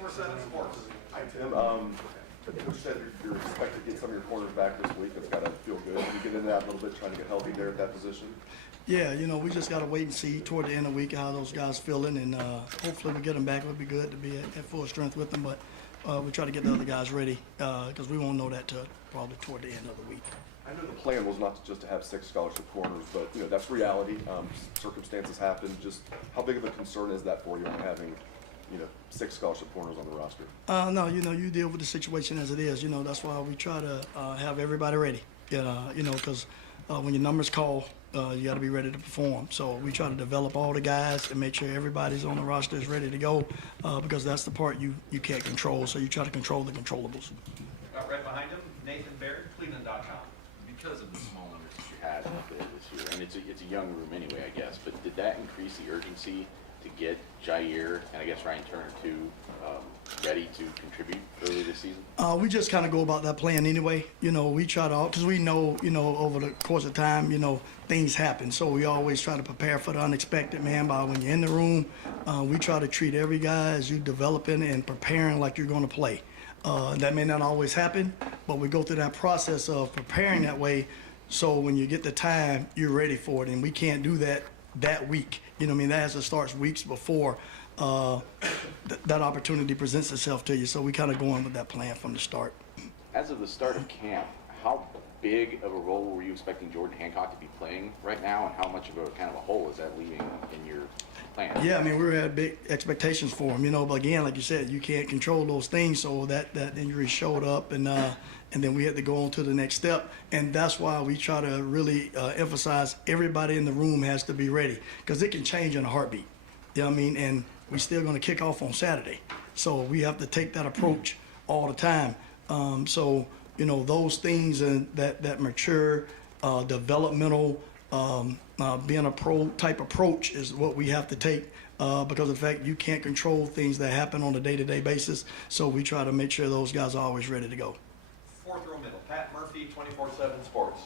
24/7 Sports. Hi, Tim. Coach said you're expected to get some of your corners back this week. It's got to feel good. Can you get into that a little bit, trying to get healthy there at that position? Yeah, we just got to wait and see toward the end of the week how those guys feeling, and hopefully we get them back. It would be good to be at full strength with them, but we try to get the other guys ready because we won't know that till probably toward the end of the week. I know the plan was not just to have 6 scholarship corners, but that's reality. Circumstances happen. Just how big of a concern is that for you on having 6 scholarship corners on the roster? No, you deal with the situation as it is. That's why we try to have everybody ready. Because when your numbers call, you got to be ready to perform. So we try to develop all the guys and make sure everybody's on the roster is ready to go because that's the part you can't control. So you try to control the controllables. Right behind him, Nathan Baird, Cleveland.com. Because of the small numbers that you had out there this year, and it's a young room anyway, I guess, but did that increase the urgency to get Jair and I guess Ryan Turner too ready to contribute early this season? We just kind of go about that plan anyway. We try to, because we know, over the course of time, things happen. So we always try to prepare for the unexpected, man. By when you're in the room, we try to treat every guy as you developing and preparing like you're going to play. That may not always happen, but we go through that process of preparing that way so when you get the time, you're ready for it. And we can't do that week. That has to start weeks before that opportunity presents itself to you. So we kind of go in with that plan from the start. As of the start of camp, how big of a role were you expecting Jordan Hancock to be playing right now, and how much of a kind of a hole is that leaving in your plan? Yeah, we had big expectations for him, but again, like you said, you can't control those things, so that injury showed up, and then we had to go on to the next step, and that's why we try to really emphasize everybody in the room has to be ready, because it can change in a heartbeat, and we're still going to kick off on Saturday, so we have to take that approach all the time. Those things that mature, developmental, being a pro type approach is what we have to take because of the fact you can't control things that happen on a day-to-day basis. So we try to make sure those guys are always ready to go. Fourth row middle, Pat Murphy, 24/7 Sports.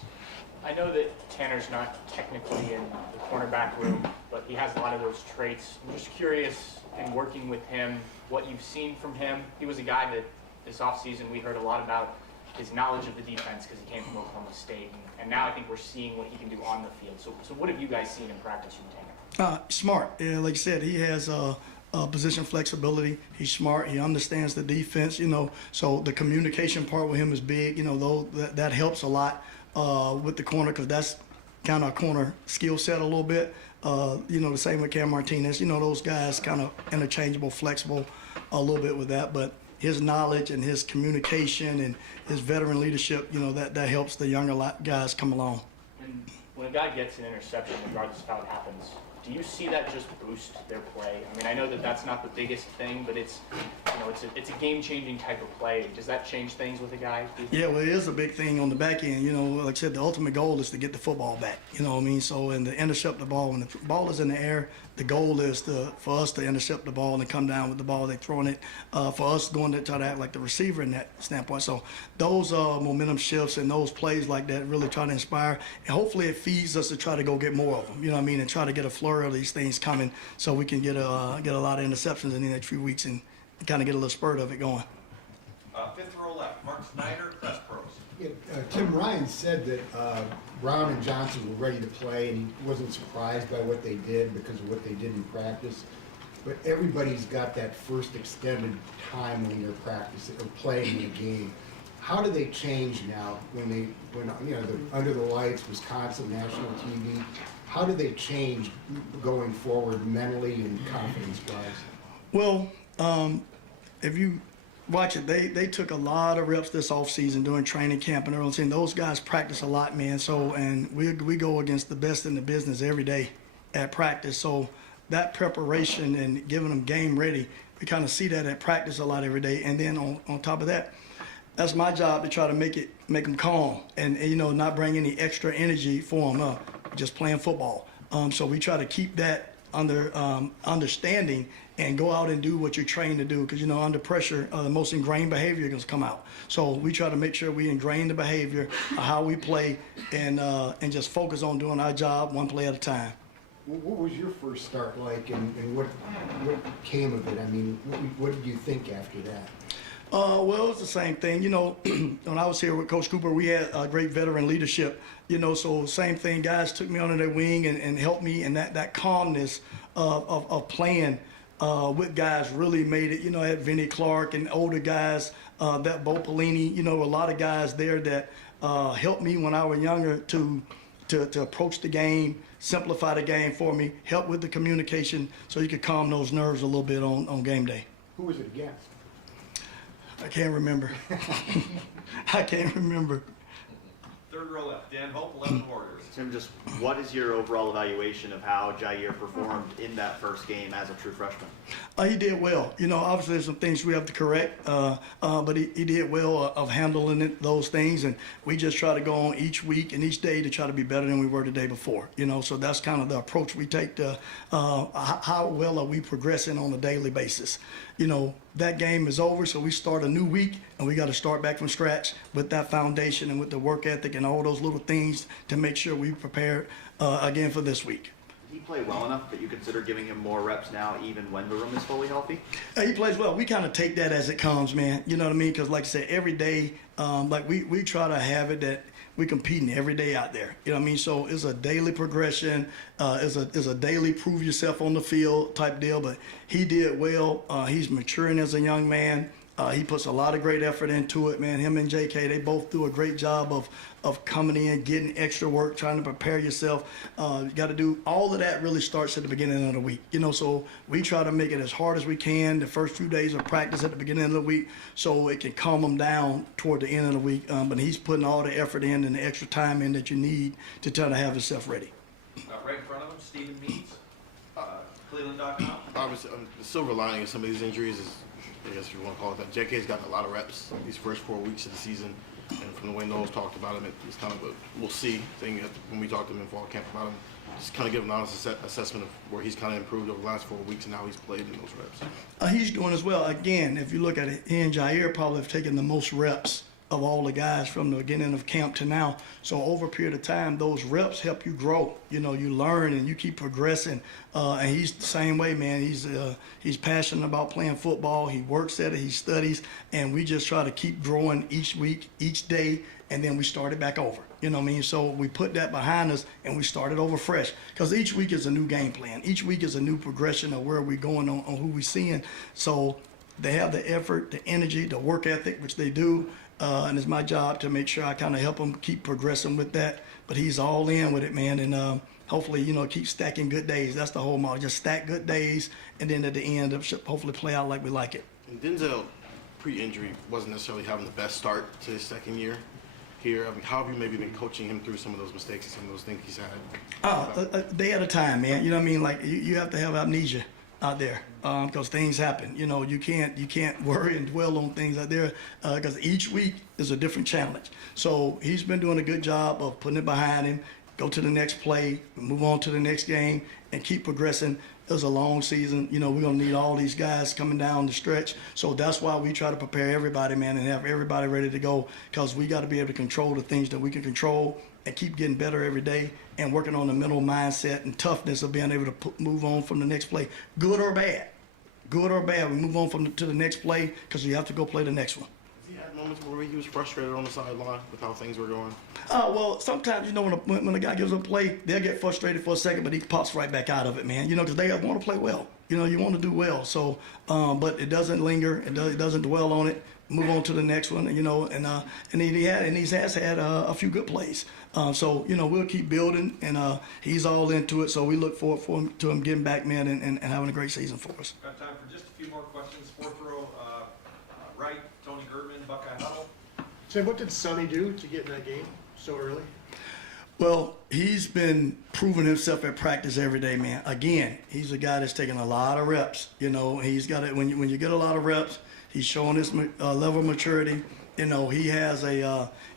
I know that Tanner's not technically in the cornerback room, but he has a lot of those traits. I'm just curious, in working with him, what you've seen from him. He was a guy that this offseason we heard a lot about his knowledge of the defense because he came from Oklahoma State, and now I think we're seeing what he can do on the field. So what have you guys seen in practice from Tanner? Smart. Like you said, he has position flexibility. He's smart. He understands the defense. So the communication part with him is big. Though that helps a lot with the corner because that's kind of a corner skill set a little bit. The same with Cam Martinez. Those guys kind of interchangeable, flexible a little bit with that, but his knowledge and his communication and his veteran leadership, that helps the younger guys come along. And when a guy gets an interception, regardless of how it happens, do you see that just boost their play? I know that that's not the biggest thing, but it's a game-changing type of play. Does that change things with a guy? Yeah, well, it is a big thing on the back end. Like I said, the ultimate goal is to get the football back. So, and to intercept the ball. When the ball is in the air, the goal is for us to intercept the ball and come down with the ball. They're throwing it for us going to try to act like the receiver in that standpoint. So those momentum shifts and those plays like that really try to inspire. And hopefully it feeds us to try to go get more of them, and try to get a flurry of these things coming so we can get a lot of interceptions in the next few weeks and kind of get a little spurt of it going. Fifth row left, Mark Snyder, Press Pros. Yeah, Tim, Ryan said that Brown and Johnson were ready to play, and he wasn't surprised by what they did because of what they did in practice. But everybody's got that first extended time when they're practicing or playing in a game. How do they change now when they're under the lights, Wisconsin, national TV? How do they change going forward mentally and confidence-wise? Well, if you watch it, they took a lot of reps this offseason during training camp and everything. Those guys practice a lot, man. So, and we go against the best in the business every day at practice. So that preparation and giving them game ready, we kind of see that at practice a lot every day. And then on top of that, that's my job to try to make them calm and not bring any extra energy for them. Just playing football. So we try to keep that under understanding and go out and do what you're trained to do because under pressure the most ingrained behavior is going to come out. So we try to make sure we ingrain the behavior how we play and just focus on doing our job one play at a time. What was your first start like, and what came of it? I mean, what did you think after that? Well, it's the same thing. You know, when I was here with Coach Cooper, we had great veteran leadership. You know, so same thing. Guys took me under their wing and helped me, and that calmness of playing with guys really made it. You know, I had Vinnie Clark and older guys, that Bo Pelini. You know, a lot of guys there that helped me when I was younger to approach the game, simplify the game for me, help with the communication, so you could calm those nerves a little bit on game day. Who was it against? I can't remember. I can't remember. Third row left, Dan Hope, 11 Warriors. Tim, just what is your overall evaluation of how Jair performed in that first game as a true freshman? He did well. You know, obviously there's some things we have to correct, but he did well of handling those things, and we just try to go on each week and each day to try to be better than we were the day before. You know, so that's kind of the approach we take to how well are we progressing on a daily basis. You know, that game is over, so we start a new week, and we got to start back from scratch with that foundation and with the work ethic and all those little things to make sure we prepare again for this week. Did he play well enough that you consider giving him more reps now, even when the room is fully healthy? He plays well. We kind of take that as it comes, man. You know what I mean? Because like I said, every day, like we try to have it that we competing every day out there. You know what I mean? So it's a daily progression. It's a daily prove yourself on the field type deal. But he did well. He's maturing as a young man. He puts a lot of great effort into it, man. Him and JK, they both do a great job of coming in, getting extra work, trying to prepare yourself. You got to do all of that. Really starts at the beginning of the week, you know. So we try to make it as hard as we can the first few days of practice at the beginning of the week, so it can calm them down toward the end of the week. But he's putting all the effort in and the extra time in that you need to try to have yourself ready. Right in front of him, Stephen Meads, Cleveland.com. Obviously, the silver lining of some of these injuries is, I guess if you want to call it that, JK's gotten a lot of reps these first 4 weeks of the season, and from the way Knowles talked about him, it's kind of a we'll see thing when we talked to him in fall camp about him. Just kind of give an honest assessment of where he's kind of improved over the last 4 weeks and how he's played in those reps. He's doing as well. Again, if you look at it, he and Jair probably have taken the most reps of all the guys from the beginning of camp to now. So over a period of time, those reps help you grow. You know, you learn and you keep progressing. And he's the same way, man. He's passionate about playing football. He works at it. He studies, and we just try to keep growing each week, each day, and then we start it back over. You know what I mean? So we put that behind us and we started over fresh. Because each week is a new game plan. Each week is a new progression of where we're going on who we're seeing. So they have the effort, the energy, the work ethic, which they do. And it's my job to make sure I kind of help him keep progressing with that. But he's all in with it, man. And hopefully, you know, keep stacking good days. That's the whole model. Just stack good days, and then at the end, it should hopefully play out like we like it. And Denzel, pre-injury, wasn't necessarily having the best start to his second year here. I mean, how have you maybe been coaching him through some of those mistakes and some of those things he's had? A day at a time, man. You know what I mean? Like you have to have amnesia out there because things happen. You know, you can't worry and dwell on things out there because each week is a different challenge. So he's been doing a good job of putting it behind him, go to the next play, move on to the next game, and keep progressing. It was a long season. You know, we're going to need all these guys coming down the stretch. So that's why we try to prepare everybody, man, and have everybody ready to go because we got to be able to control the things that we can control and keep getting better every day and working on the mental mindset and toughness of being able to move on from the next play, good or bad. Good or bad, we move on to the next play because we have to go play the next one. Has he had moments where he was frustrated on the sideline with how things were going? Well, sometimes, you know, when a guy gives a play, they'll get frustrated for a second, but he pops right back out of it, man. You know, because they want to play well. You know, you want to do well. So, but it doesn't linger. It doesn't dwell on it. Move on to the next one, you know, and he has had a few good plays. So, you know, we'll keep building, and he's all into it. So we look forward to him getting back, man, and having a great season for us. Got time for just a few more questions. Fourth row, right, Tony Girdman, Buckeye Huddle. So what did Sonny do to get in that game so early? Well, he's been proving himself at practice every day, man. Again, he's a guy that's taking a lot of reps. You know, he's got it when you get a lot of reps. He's showing his level of maturity. He has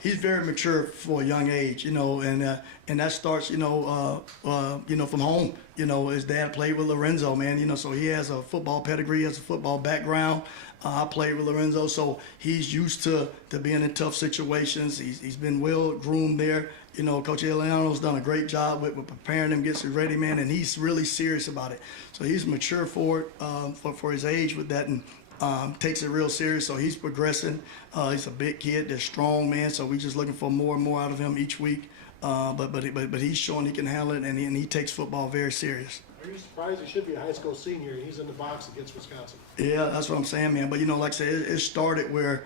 he's very mature for a young age, and that starts, from home. His dad played with Lorenzo, man, so he has a football pedigree, has a football background. I played with Lorenzo, so he's used to being in tough situations. He's been well groomed there. Coach Eliano's done a great job with preparing him, gets him ready, man, and he's really serious about it. So he's mature for it, for his age with that, and takes it real serious. So he's progressing. He's a big kid, they're strong, man. So we're just looking for more and more out of him each week. But he's showing he can handle it, and he takes football very serious. Are you surprised? He should be a high school senior, and he's in the box against Wisconsin. Yeah, that's what I'm saying, man. But like I said, it started where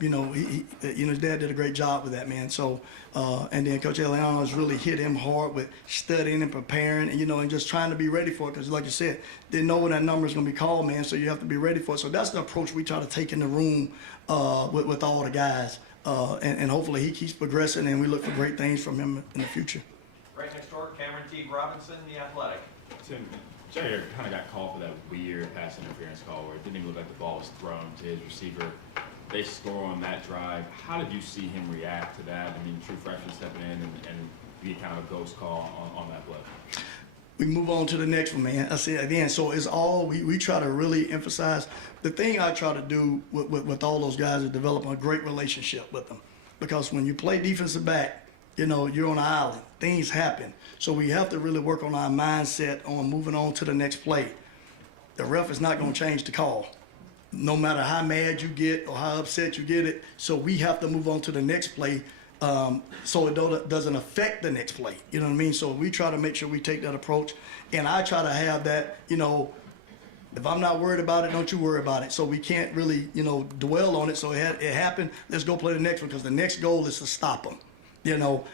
his dad did a great job with that, man. So and then Coach Eliano has really hit him hard with studying and preparing, and just trying to be ready for it. Because like you said, didn't know when that number is going to be called, man. So you have to be ready for it. So that's the approach we try to take in the room with all the guys, and hopefully he keeps progressing, and we look for great things from him in the future. Right next door, Cameron T. Robinson, The Athletic. Tim, Jair kind of got called for that weird pass interference call where it didn't even look like the ball was thrown to his receiver. They score on that drive. How did you see him react to that? I mean, true freshman stepping in and be kind of a ghost call on that play. We move on to the next one, man. I said again, so it's all we try to really emphasize. The thing I try to do with all those guys is develop a great relationship with them, because when you play defensive back, you're on an island. Things happen. So we have to really work on our mindset on moving on to the next play. The ref is not going to change the call, no matter how mad you get or how upset you get it. So we have to move on to the next play, so it doesn't affect the next play. You know what I mean? So we try to make sure we take that approach. And I try to have that, if I'm not worried about it, don't you worry about it. So we can't really, dwell on it. So it happened. Let's go play the next one, because the next goal is to stop them.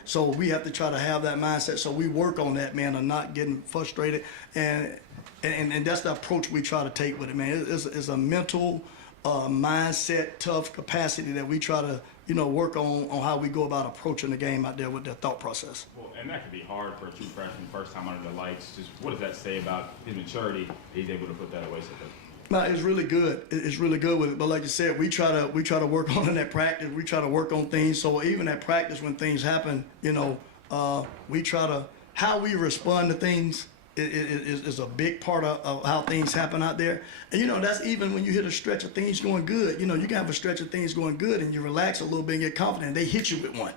So we have to try to have that mindset. So we work on that, man, of not getting frustrated. And that's the approach we try to take with it, man. It's a mental mindset, tough capacity that we try to, work on how we go about approaching the game out there with their thought process. Well, and that could be hard for a true freshman, first time under the lights. Just what does that say about his maturity that he's able to put that away so quickly? No, it's really good. It's really good with it. But like you said, we try to work on it at practice. We try to work on things. So even at practice, when things happen, we try to, how we respond to things is a big part of how things happen out there. And that's even when you hit a stretch of things going good. You can have a stretch of things going good and you relax a little bit and get confident. They hit you with one.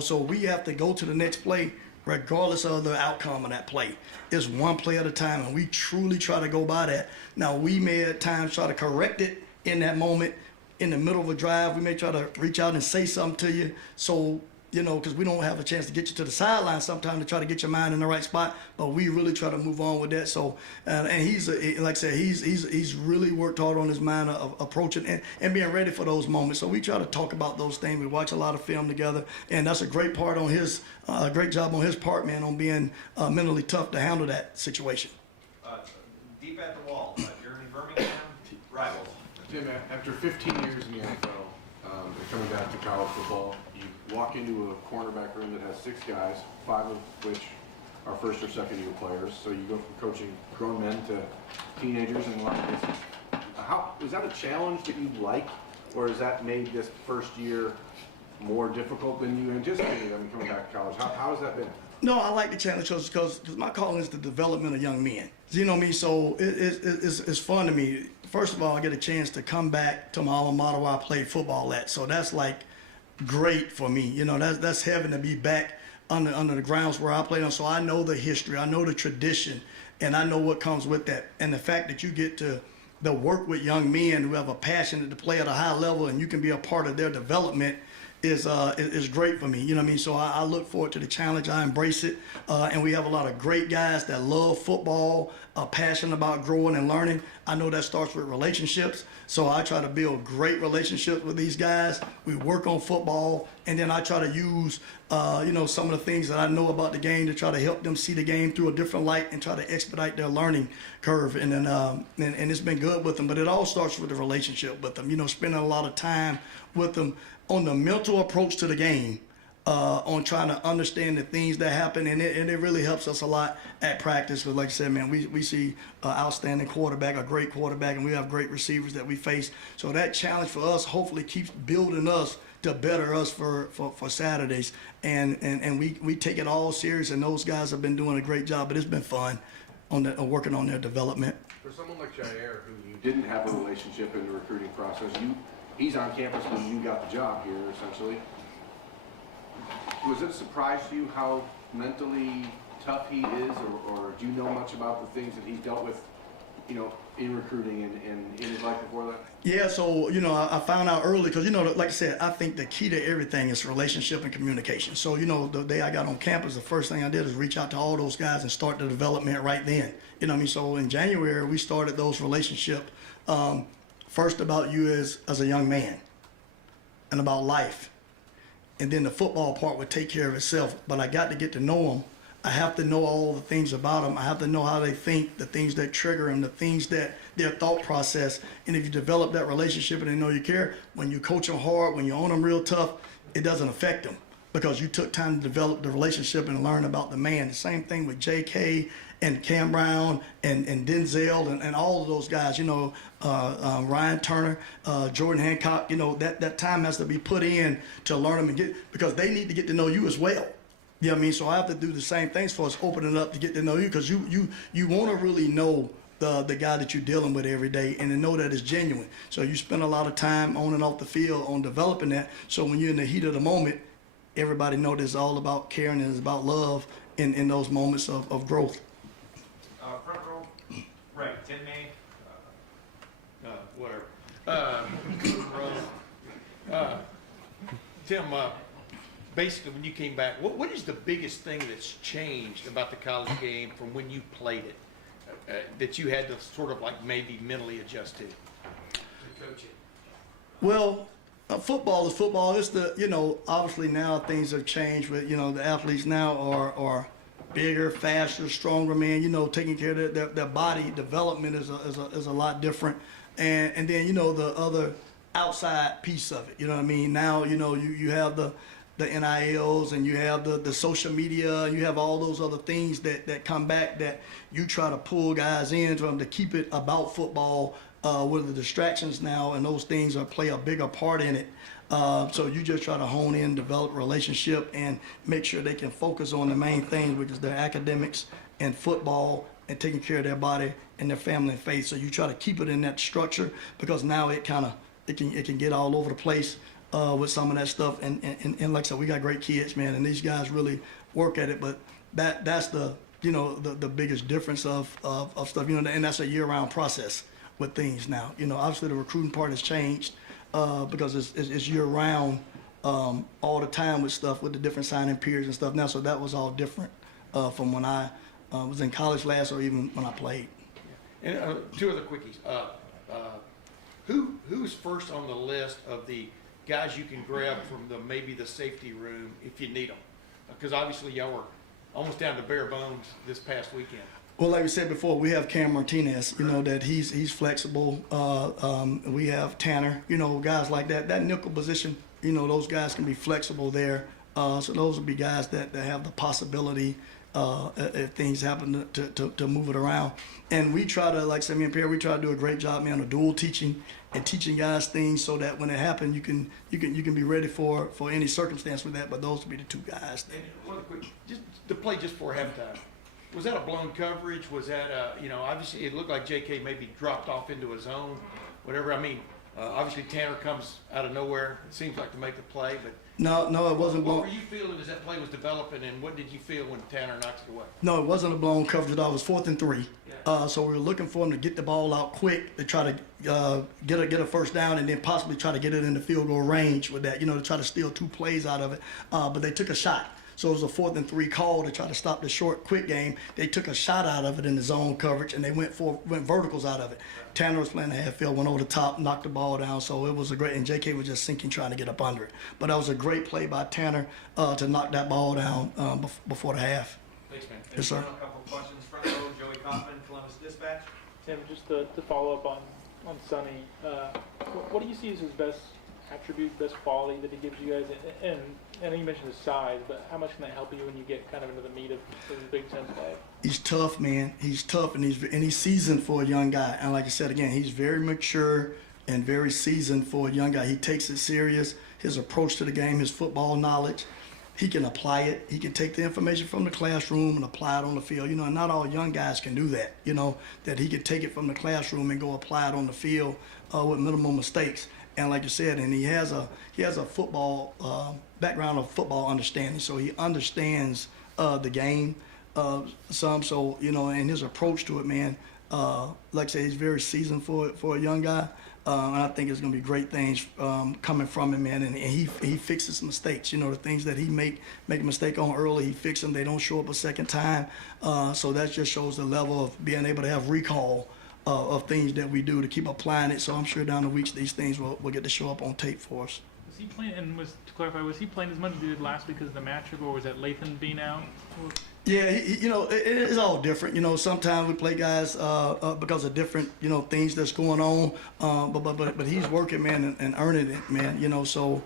So we have to go to the next play regardless of the outcome of that play. It's one play at a time, and we truly try to go by that. Now, we may at times try to correct it in that moment, in the middle of a drive. We may try to reach out and say something to you, so, because we don't have a chance to get you to the sideline sometimes to try to get your mind in the right spot, but we really try to move on with that. So, and he's, like I said, he's really worked hard on his mind of approaching and being ready for those moments. So we try to talk about those things. We watch a lot of film together, and that's a great part on his, great job on his part, man, on being mentally tough to handle that situation. Deep at the wall, Jeremy Birmingham, Rivals. Tim, after 15 years in the NFL, and coming back to college football, you walk into a cornerback room that has 6 guys, 5 of which are first or second year players. So you go from coaching grown men to teenagers in a lot of cases. Is that a challenge that you like, or has that made this first year more difficult than you anticipated? Coming back to college, how has that been? No, I like the challenge because my calling is the development of young men. You know what I mean? So it's fun to me. First of all, I get a chance to come back to my alma mater where I played football at. So that's like great for me. That's heaven to be back under the grounds where I played on. So I know the history, I know the tradition, and I know what comes with that. And the fact that you get to work with young men who have a passion to play at a high level and you can be a part of their development is great for me. You know what I mean? So I look forward to the challenge. I embrace it. And we have a lot of great guys that love football, are passionate about growing and learning. I know that starts with relationships. So I try to build great relationships with these guys. We work on football, and then I try to use, some of the things that I know about the game to try to help them see the game through a different light and try to expedite their learning curve. And then, and it's been good with them. But it all starts with the relationship with them. Spending a lot of time with them on the mental approach to the game. on trying to understand the things that happen, and it really helps us a lot at practice. Because like I said, man, we see an outstanding quarterback, a great quarterback, and we have great receivers that we face. So that challenge for us hopefully keeps building us to better us for Saturdays. And we take it all serious, and those guys have been doing a great job, but it's been fun working on their development. For someone like Jair, who you didn't have a relationship in the recruiting process, he's on campus when you got the job here, essentially. Was it a surprise to you how mentally tough he is, or do you know much about the things that he's dealt with, in recruiting and in his life before that? Yeah, so, I found out early because, like I said, I think the key to everything is relationship and communication. So, the day I got on campus, the first thing I did is reach out to all those guys and start the development right then. You know what I mean? So in January, we started those relationships, first about you as a young man and about life. And then the football part would take care of itself. But I got to get to know them. I have to know all the things about them. I have to know how they think, the things that trigger them, the things that their thought process. And if you develop that relationship and they know you care, when you coach them hard, when you own them real tough, it doesn't affect them because you took time to develop the relationship and learn about the man. The same thing with J.K. and Cam Brown and Denzel and all of those guys, Ryan Turner, Jordan Hancock, that time has to be put in to learn them and because they need to get to know you as well. You know what I mean? So I have to do the same things for us, opening up to get to know you because you want to really know the guy that you're dealing with every day and to know that it's genuine. So you spend a lot of time on and off the field on developing that. So when you're in the heat of the moment, everybody knows it's all about caring and it's about love in those moments of growth. Front row, right, Tim May. Tim, basically when you came back, what is the biggest thing that's changed about the college game from when you played it that you had to sort of like maybe mentally adjust to? Well, football is football. It's obviously now things have changed with, the athletes now are bigger, faster, stronger, man. Taking care of their body development is a lot different. And then, the other outside piece of it, you know what I mean? Now, you have the NILs and you have the social media, and you have all those other things that come back that you try to pull guys in from to keep it about football with the distractions now, and those things play a bigger part in it. So you just try to hone in, develop a relationship, and make sure they can focus on the main things, which is their academics and football and taking care of their body and their family and faith. So you try to keep it in that structure because now it can get all over the place with some of that stuff. And like I said, we got great kids, man, and these guys really work at it. But that's the biggest difference of stuff, and that's a year-round process with things now. Obviously the recruiting part has changed because it's year-round all the time with stuff with the different signing periods and stuff now. So that was all different from when I was in college last or even when I played. And two other quickies. Who's first on the list of the guys you can grab from maybe the safety room if you need them? Because obviously y'all were almost down to bare bones this past weekend. Well, like we said before, we have Cam Martinez, that he's flexible. We have Tanner, guys like that. That nickel position, those guys can be flexible there. So those would be guys that have the possibility if things happen to move it around. And we try to, like I said, me and Pierre, we try to do a great job, man, of dual teaching and teaching guys things so that when it happens, you can be ready for any circumstance with that. But those would be the two guys. And one quick, just the play just before halftime. Was that a blown coverage? Was that obviously it looked like J.K. maybe dropped off into a zone, whatever. I mean, obviously Tanner comes out of nowhere, it seems like, to make the play, but No, it wasn't blown. what were you feeling as that play was developing, and what did you feel when Tanner knocks it away? No, it wasn't a blown coverage at all. It was 4th and 3. So we were looking for him to get the ball out quick to try to get a first down and then possibly try to get it in the field goal range with that, to try to steal 2 plays out of it. But they took a shot. So it was a 4th and 3 call to try to stop the short, quick game. They took a shot out of it in the zone coverage, and they went verticals out of it. Tanner was playing the half field, went over the top, knocked the ball down. So it was a great, and J.K. was just sinking, trying to get up under it. But that was a great play by Tanner to knock that ball down before the half. Thanks, man. Yes, sir. A couple of questions. Front row, Joey Kaufman, Columbus Dispatch. Tim, just to follow up on Sonny, what do you see as his best attribute, best quality that he gives you guys? And I know you mentioned his size, but how much can that help you when you get kind of into the meat of the Big Ten play? He's tough, man. He's tough, and he's seasoned for a young guy. And like I said again, he's very mature and very seasoned for a young guy. He takes it serious. His approach to the game, his football knowledge, he can apply it. He can take the information from the classroom and apply it on the field. You know, and not all young guys can do that. You know, that he can take it from the classroom and go apply it on the field with minimal mistakes. And like you said, and he has a football background of football understanding, so he understands the game some. So you know, and his approach to it, man. Like I said, he's very seasoned for a young guy. And I think it's going to be great things coming from him, man. And he fixes mistakes. You know, the things that he make a mistake on early, he fixes them. They don't show up a second time. So that just shows the level of being able to have recall of things that we do to keep applying it. So I'm sure down the weeks these things will get to show up on tape for us. Was he playing? And to clarify, was he playing as much as he did last week because of the matchup, or was that Lathan being out? Yeah, you know, it's all different. You know, sometimes we play guys because of different, you know, things that's going on. But he's working, man, and earning it, man. You know, so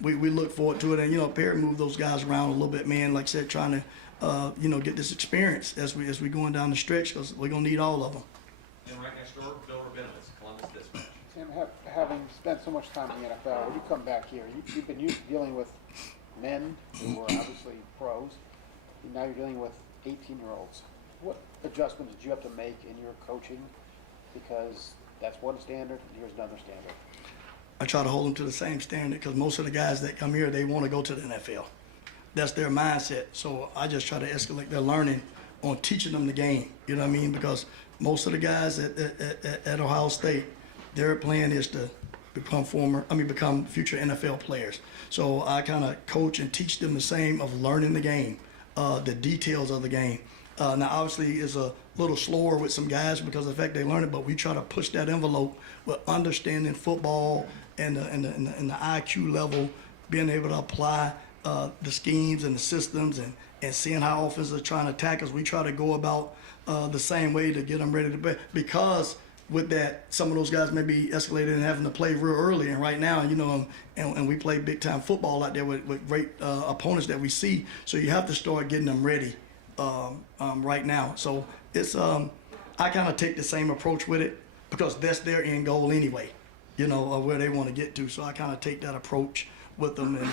we look forward to it. And you know, Perry moved those guys around a little bit, man. Like I said, trying to you know, get this experience as we going down the stretch, because we're gonna need all of them. And right next door, Bill Rabinowitz, Columbus Dispatch. Tim, having spent so much time in the NFL, when you come back here, you've been used to dealing with men who were obviously pros. Now you're dealing with 18-year-olds. What adjustments did you have to make in your coaching? Because that's one standard, and here's another standard. I try to hold them to the same standard, because most of the guys that come here, they want to go to the NFL. That's their mindset. So I just try to escalate their learning on teaching them the game. You know what I mean? Because most of the guys at Ohio State, their plan is to become future NFL players. So I kind of coach and teach them the same of learning the game. The details of the game. Now, obviously, it's a little slower with some guys because of the fact they learn it, but we try to push that envelope with understanding football and the IQ level, being able to apply the schemes and the systems and seeing how offenses are trying to attack us. We try to go about the same way to get them ready to play, because with that, some of those guys may be escalated and having to play real early. And right now, you know, and we play big-time football out there with great opponents that we see. So you have to start getting them ready right now. So it's I kind of take the same approach with it, because that's their end goal anyway, you know, where they want to get to. So I kind of take that approach with them, and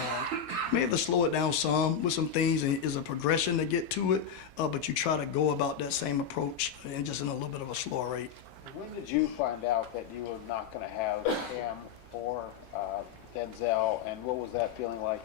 may have to slow it down some with some things, and it's a progression to get to it, but you try to go about that same approach and just in a little bit of a slower rate. When did you find out that you were not going to have Cam or Denzel, and what was that feeling like?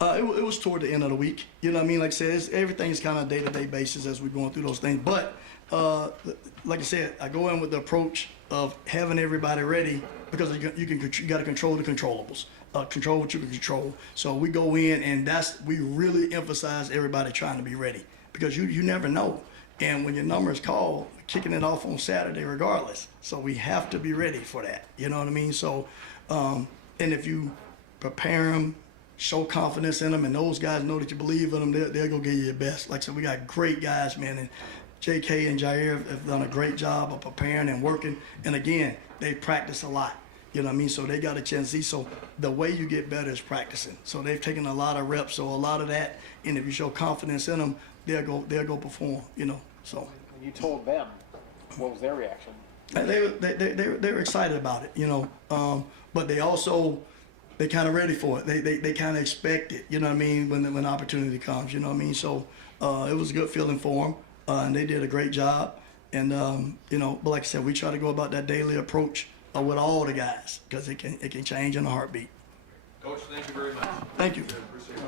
It was toward the end of the week. You know what I mean? Like I said, everything's kind of day-to-day basis as we're going through those things. But like I said, I go in with the approach of having everybody ready, because you got to control the controllables. Control what you can control. So we go in, and we really emphasize everybody trying to be ready, because you never know. And when your number is called, kicking it off on Saturday regardless. So we have to be ready for that. You know what I mean? So, and if you prepare them, show confidence in them, and those guys know that you believe in them, they'll go give you your best. Like I said, we got great guys, man. And JK and Jair have done a great job of preparing and working. And again, they practice a lot. You know what I mean? So they got a chance to see. So the way you get better is practicing. So they've taken a lot of reps. So a lot of that, and if you show confidence in them, they'll go perform. You know. So when you told them, what was their reaction? They were excited about it. You know, but they kind of ready for it. They kind of expect it. You know what I mean? When the opportunity comes. You know what I mean? So it was a good feeling for them, and they did a great job. And you know, but like I said, we try to go about that daily approach with all the guys, because it can change in a heartbeat. Coach, thank you very much. Thank you. Appreciate it.